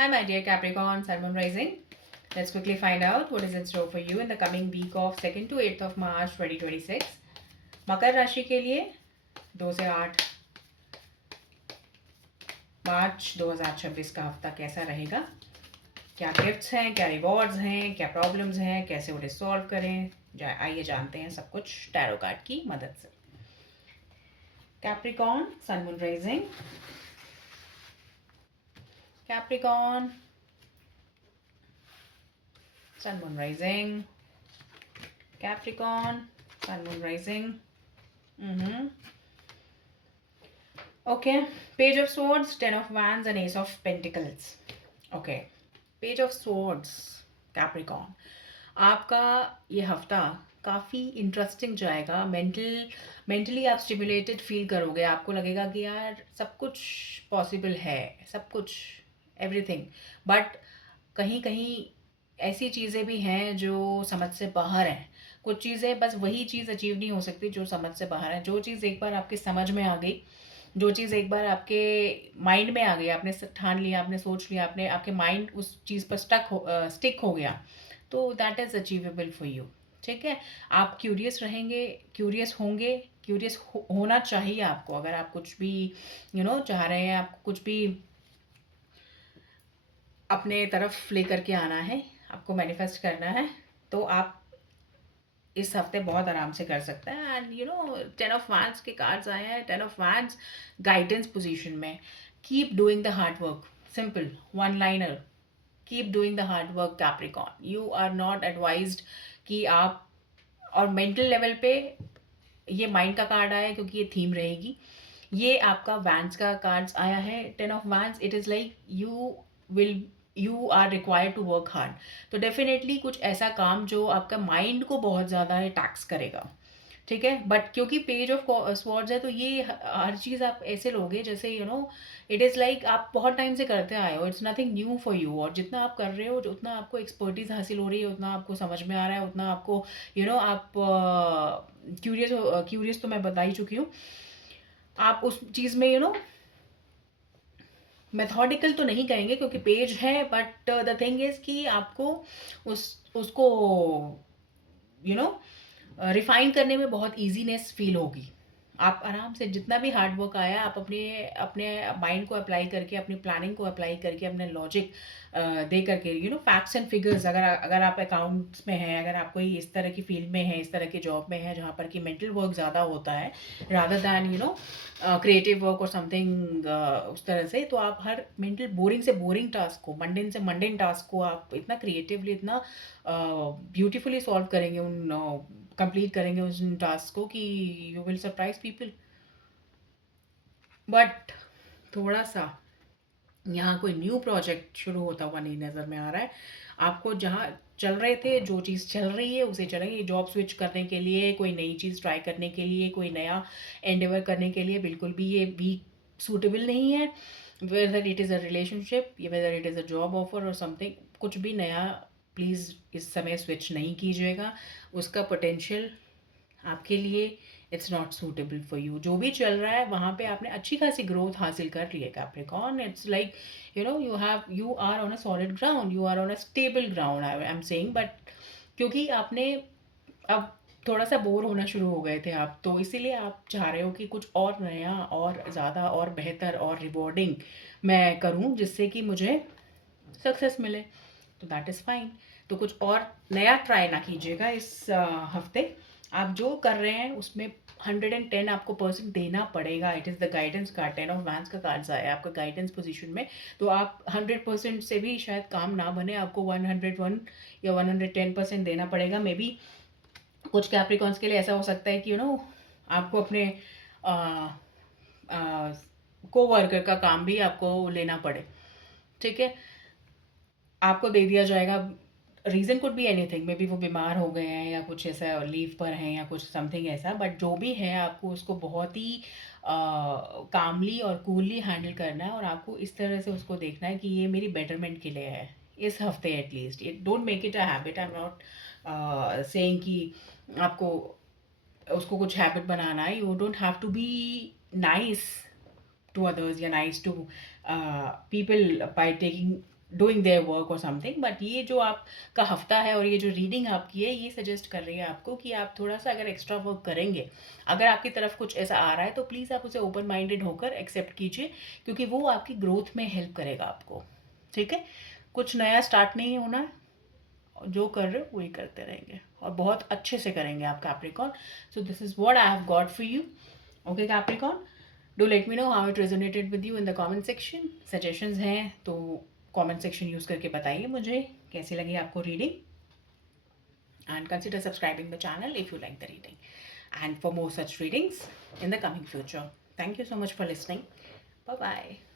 Hi, my dear Capricorn, Sun, Moon, Rising. Let's quickly find out what is in store for you in the coming week of 2nd to 8th of March 2026. मकर राशि के लिए 2 से 8 मार्च 2026 का हफ्ता कैसा रहेगा, क्या गिफ्ट्स हैं, क्या रिवॉर्ड्स हैं, क्या प्रॉब्लम्स हैं, कैसे उन्हें सॉल्व करें, आइए जानते हैं सब कुछ टैरो कार्ड की मदद से। Capricorn, sun, moon, rising. Capricorn, Sun, Moon, Rising. Capricorn, Sun, Moon, Rising. Okay. Page of Swords, Ten of Wands, and Ace of Pentacles. Okay. Page of Swords, Capricorn. आपका ये हफ्ता काफ़ी इंटरेस्टिंग जाएगा। Mentally आप stimulated feel करोगे। आपको लगेगा कि यार सब कुछ पॉसिबल है, सब कुछ एवरीथिंग, बट कहीं कहीं ऐसी चीज़ें भी हैं जो समझ से बाहर हैं। कुछ चीज़ें बस वही चीज़ अचीव नहीं हो सकती जो समझ से बाहर है। जो चीज़ एक बार आपकी समझ में आ गई, जो चीज़ एक बार आपके माइंड में आ गई, आपने ठान लिया, आपने सोच लिया, आपने आपके माइंड उस चीज़ पर स्टिक हो गया, तो that is achievable for you. ठीक है, आप क्यूरियस रहेंगे, क्यूरियस होंगे, क्यूरियस होना चाहिए आपको। अगर आप कुछ भी चाह रहे हैं, आपको कुछ भी अपने तरफ लेकर के आना है, आपको मैनिफेस्ट करना है, तो आप इस हफ्ते बहुत आराम से कर सकते हैं। एंड टेन ऑफ वैंड्स के कार्ड्स आए हैं। Ten of wands guidance position में। Keep doing the hard work, simple one liner. Keep doing the hard work Capricorn. You are not advised कि आप, और मेंटल लेवल पे ये माइंड का कार्ड आया है क्योंकि ये थीम रहेगी। ये आपका वैंस का कार्ड्स आया है। Ten of wands, it is like you are required to work hard. तो डेफिनेटली कुछ ऐसा काम जो आपका माइंड को बहुत ज़्यादा टैक्स करेगा। ठीक है, बट क्योंकि पेज ऑफ स्वॉर्ड्स है तो ये हर चीज़ आप ऐसे लोगे जैसे इट इज़ लाइक आप बहुत टाइम से करते आए हो, it's nothing new for you. और जितना आप कर रहे हो, उतना आपको एक्सपर्टीज हासिल हो रही है, उतना आपको समझ में आ रहा है, उतना आपको आप क्यूरियस तो मैं बता ही चुकी हूँ। आप उस चीज़ में मेथोडिकल तो नहीं कहेंगे क्योंकि पेज है, बट द थिंग इज़ कि आपको उसको रिफाइन करने में बहुत ईजीनेस फील होगी। आप आराम से जितना भी हार्ड वर्क आया, आप अपने अपने माइंड को अप्लाई करके, अपनी प्लानिंग को अप्लाई करके, अपने लॉजिक दे करके, फैक्ट्स एंड फिगर्स, अगर अगर आप अकाउंट्स में हैं, अगर आप कोई इस तरह की फील्ड में है, इस तरह की जॉब में है जहाँ पर कि मेंटल वर्क ज़्यादा होता है रादर दैन क्रिएटिव वर्क और समथिंग उस तरह से, तो आप हर मेंटल बोरिंग से बोरिंग टास्क को, मंडेन से मंडेन टास्क को आप इतना क्रिएटिवली, इतना ब्यूटीफुली सॉल्व करेंगे, उन कंप्लीट करेंगे उस टास्क को कि you will surprise people. But थोड़ा सा यहाँ कोई न्यू प्रोजेक्ट शुरू होता हुआ नहीं नज़र में आ रहा है आपको। जहाँ चल रहे थे, जो चीज़ चल रही है उसे चलेंगे। जॉब स्विच करने के लिए, कोई नई चीज़ ट्राई करने के लिए, कोई नया एंडेवर करने के लिए बिल्कुल भी ये वीक सूटेबल नहीं है। Whether it is a relationship या whether it is a job offer और समथिंग, कुछ भी नया प्लीज़ इस समय स्विच नहीं कीजिएगा। उसका पोटेंशियल आपके लिए it's not suitable for you. जो भी चल रहा है वहाँ पे आपने अच्छी खासी ग्रोथ हासिल कर ली है Capricorn. It's like you are on a solid ground, you are on a stable ground, I am saying. But क्योंकि आपने अब थोड़ा सा बोर होना शुरू हो गए थे आप, तो इसीलिए आप चाह रहे हो कि कुछ और नया और ज़्यादा और बेहतर और रिवॉर्डिंग मैं करूं जिससे कि मुझे सक्सेस मिले। तो दैट इज़ फाइन। तो कुछ और नया ट्राई ना कीजिएगा इस हफ्ते। आप जो कर रहे हैं उसमें 110 आपको परसेंट देना पड़ेगा। It is the guidance card. 10 of vents का कार्ड्स आया है आपका गाइडेंस पोजीशन में। तो आप 100% से भी शायद काम ना बने, आपको 101 या 110% देना पड़ेगा। मे बी कुछ कैप्रिकॉन्स के लिए ऐसा हो सकता है कि आपको अपने को वर्कर का काम भी आपको लेना पड़े। ठीक है, आपको दे दिया जाएगा। Reason could be anything, may be वो बीमार हो गए हैं या कुछ ऐसा लीव पर हैं या कुछ समथिंग ऐसा, बट जो भी है आपको उसको बहुत ही कामली और कूलली हैंडल करना है। और आपको इस तरह से उसको देखना है कि ये मेरी बेटरमेंट के लिए है इस हफ्ते at least. It don't make it a habit. I am not saying कि आपको उसको कुछ हैबिट बनाना है। You don't have to be nice to others या nice to people by taking doing their work और समथिंग, बट ये जो आपका हफ्ता है और ये जो रीडिंग आपकी है, ये सजेस्ट कर रही है आपको कि आप थोड़ा सा अगर एक्स्ट्रा वर्क करेंगे, अगर आपकी तरफ कुछ ऐसा आ रहा है तो प्लीज़ आप उसे ओपन माइंडेड होकर एक्सेप्ट कीजिए, क्योंकि वो आपकी ग्रोथ में हेल्प करेगा आपको। ठीक है, कुछ नया स्टार्ट नहीं होना है, जो कर रहे हो वही करते रहेंगे और बहुत अच्छे से करेंगे आप Capricorn. So this is what I have got for you. Okay Capricorn, do let me know how it resonated with you in the comment section. Suggestions हैं तो कमेंट सेक्शन यूज़ करके बताइए मुझे कैसी लगी आपको reading, and consider subscribing the channel if you like the reading, and for more such readings in the coming future. Thank you so much for listening. Bye bye.